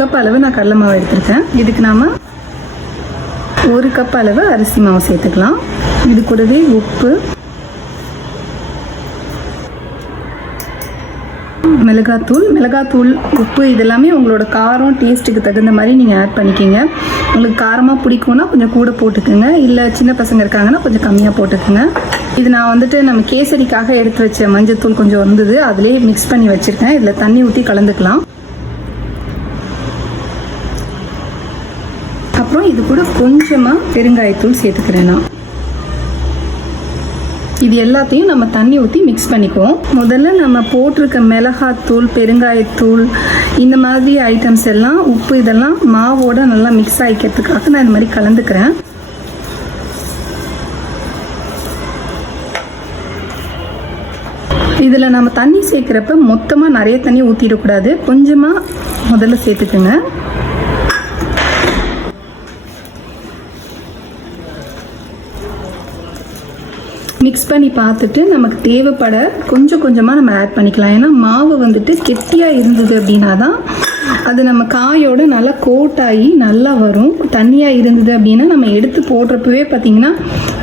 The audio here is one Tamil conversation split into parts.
கப் அளவு நான் கடலை மாவு எடுத்திருக்கேன். இதுக்கு நாம் 1 கப் அளவு அரிசி மாவு சேர்த்துக்கலாம். இது கூடவே உப்பு, மிளகாத்தூள், உப்பு இதெல்லாமே உங்களோட காரம் டேஸ்ட்டுக்கு தகுந்த மாதிரி நீங்கள் ஆட் பண்ணிக்கிங்க. உங்களுக்கு காரமாக பிடிக்கும்னா கொஞ்சம் கூட போட்டுக்குங்க, இல்லை சின்ன பசங்க இருக்காங்கன்னா கொஞ்சம் கம்மியாக போட்டுக்குங்க. இது நான் வந்துட்டு நம்ம கேசரிக்காக எடுத்து வச்ச மஞ்சத்தூள் கொஞ்சம் இருந்தது, அதிலே மிக்ஸ் பண்ணி வச்சுருக்கேன். இதில் தண்ணி ஊற்றி கலந்துக்கலாம். அப்புறம் இது கூட கொஞ்சமாக பெருங்காயத்தூள் சேர்த்துக்கிறேன் நான். இது எல்லாத்தையும் நம்ம தண்ணி ஊற்றி மிக்ஸ் பண்ணிக்குவோம். முதல்ல நம்ம போட்டிருக்க மிளகாத்தூள், பெருங்காயத்தூள் இந்த மாதிரி ஐட்டம்ஸ் எல்லாம், உப்பு இதெல்லாம் மாவோட நல்லா மிக்ஸ் ஆகிக்கிறதுக்காக நான் இந்த மாதிரி கலந்துக்கிறேன். இதில் நம்ம தண்ணி சேர்க்குறப்ப மொத்தமாக நிறைய தண்ணி ஊற்றிடக்கூடாது, கொஞ்சமாக முதல்ல சேர்த்துக்குங்க. மிக்ஸ் பண்ணி பார்த்துட்டு நமக்கு தேவைப்பட கொஞ்சம் கொஞ்சமாக நம்ம ஆட் பண்ணிக்கலாம். ஏன்னா மாவு வந்துட்டு கெட்டியாக இருந்தது அப்படின்னா தான் அது நம்ம காயோட நல்லா கோட்டாகி நல்லா வரும். தண்ணியாக இருந்தது அப்படின்னா நம்ம எடுத்து போடுறப்பவே பார்த்திங்கன்னா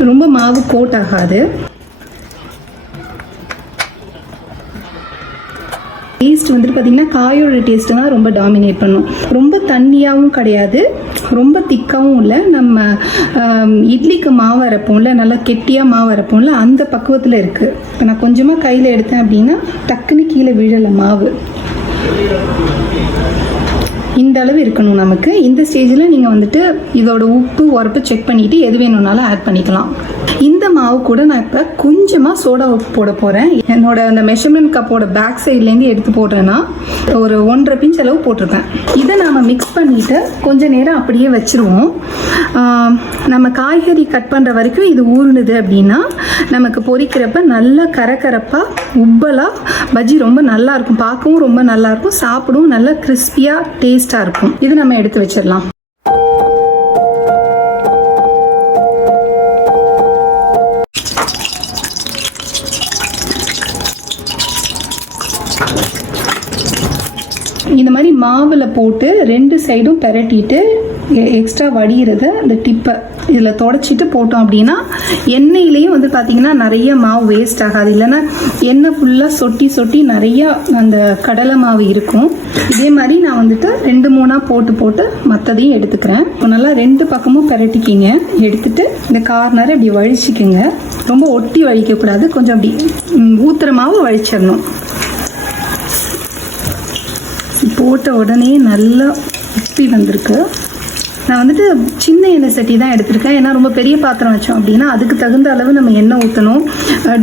ரொம்ப மாவு கோட் ஆகாது. டேஸ்ட் வந்துட்டு பார்த்திங்கன்னா காயோட டேஸ்ட்டு தான் ரொம்ப டாமினேட் பண்ணும். ரொம்ப தண்ணியாகவும் கிடையாது, ரொம்ப திக்காகவும் இல்லை. நம்ம இட்லிக்கு மாவு அரைப்போம்ல, நல்லா கெட்டியாக மாவு அரைப்போம்ல, அந்த பக்குவத்தில் இருக்குது. இப்போ நான் கொஞ்சமாக கையில் எடுத்தேன் அப்படின்னா டக்குன்னு கீழே விழலை மாவு. இந்த அளவு இருக்கணும் நமக்கு. இந்த ஸ்டேஜில் நீங்கள் வந்துட்டு இதோட உப்பு உரப்பு செக் பண்ணிவிட்டு எது வேணும்னாலும் ஆட் பண்ணிக்கலாம். இந்த மாவு கூட நான் இப்போ கொஞ்சமாக சோடா உப்பு போட போகிறேன். என்னோட அந்த மெஷர்மெண்ட் கப்போட பேக் சைட்லேருந்து எடுத்து போடுறேன்னா ஒரு 1.5 பிஞ்ச் அளவு போட்டிருக்கேன். இதை நாம் மிக்ஸ் பண்ணிவிட்டு கொஞ்சம் நேரம் அப்படியே வச்சுருவோம். நம்ம காய்கறி கட் பண்ணுற வரைக்கும் இது ஊறுனுது அப்படின்னா நமக்கு பொரிக்கிறப்ப நல்லா கரகரப்பாக உப்பலாக பஜ்ஜி ரொம்ப நல்லாயிருக்கும். பார்க்கவும் ரொம்ப நல்லாயிருக்கும், சாப்பிடவும் நல்லா கிறிஸ்பியாக டேஸ்ட்டாக இருக்கும். இது நம்ம எடுத்து வச்சிடலாம். இந்த மாதிரி மாவில் போட்டு 2 சைடும் பெரட்டிட்டு எக்ஸ்ட்ரா வடிகிறத அந்த டிப்பை இதில் தொடச்சிட்டு போட்டோம் அப்படின்னா எண்ணெயிலையும் வந்து பார்த்திங்கன்னா நிறைய மாவு வேஸ்ட் ஆகாது. இல்லைன்னா எண்ணெய் ஃபுல்லாக சொட்டி நிறையா அந்த கடலை மாவு இருக்கும். இதே மாதிரி நான் வந்துட்டு 2-3 போட்டு மற்றதையும் எடுத்துக்கிறேன். நல்லா 2 பக்கமும் பெரட்டிக்கிங்க. எடுத்துட்டு இந்த கார்னரை இப்படி வழிச்சிக்குங்க. ரொம்ப ஒட்டி வழிக்கக்கூடாது, கொஞ்சம் அப்படி ஊத்துற மாவு வழிச்சிடணும். போட்ட உடனே நல்லா உப்பி வந்திருக்கு. நான் வந்துட்டு சின்ன எண்ணெய் சட்டி தான் எடுத்திருக்கேன். ஏன்னா ரொம்ப பெரிய பாத்திரம் வச்சோம் அப்படின்னா அதுக்கு தகுந்த அளவு நம்ம எண்ணெய் ஊற்றணும்.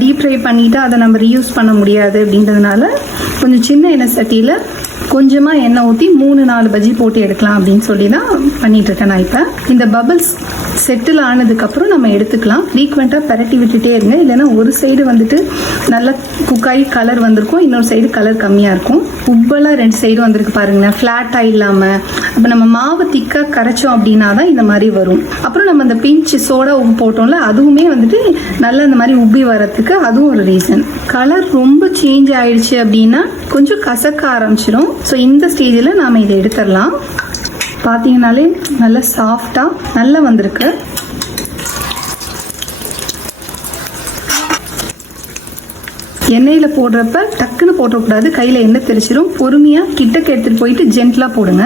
டீப் ஃப்ரை பண்ணிவிட்டு அதை நம்ம ரீயூஸ் பண்ண முடியாது அப்படின்றதுனால கொஞ்சம் சின்ன எண்ணெய் சட்டியில் கொஞ்சமாக எண்ணெய் ஊற்றி 3-4 பஜ்ஜி போட்டு எடுக்கலாம் அப்படின்னு சொல்லி தான் பண்ணிகிட்ருக்கேன் நான். இப்போ இந்த பபிள்ஸ் செட்டில் ஆனதுக்கப்புறம் நம்ம எடுத்துக்கலாம். ஃப்ரீக்வெண்ட்டாக பரட்டி விட்டுட்டே இருங்க, இல்லைன்னா ஒரு சைடு வந்துட்டு நல்லா குக்காய் கலர் வந்திருக்கும், இன்னொரு சைடு கலர் கம்மியாக இருக்கும். உப்பெல்லாம் 2 சைடு வந்திருக்கு பாருங்களேன், ஃப்ளாட்டாக இல்லாமல். அப்போ நம்ம மாவு திக்காக கரைச்சோம் அப்படின்னா தான் இந்த மாதிரி வரும். அப்புறம் நம்ம அந்த பிஞ்சு சோடா உப்பு போட்டோம்ல, அதுவுமே வந்துட்டு நல்லா இந்த மாதிரி உப்பி வரத்துக்கு அதுவும் ஒரு ரீசன். கலர் ரொம்ப சேஞ்ச் ஆயிடுச்சு அப்படின்னா கொஞ்சம் கசக்க ஆரம்பிச்சிடும். ஸோ இந்த ஸ்டேஜில் நாம் இதை எடுத்துடலாம். பார்த்தீங்கன்னாலே நல்லா சாஃப்டாக நல்லா வந்திருக்கு. எண்ணெயில் போடுறப்ப டக்குன்னு போட்டக்கூடாது, கையில் எண்ணெய் தெரிச்சிடும். பொறுமையாக கிட்டக்கு எடுத்துகிட்டு போயிட்டு ஜென்டலாக போடுங்க.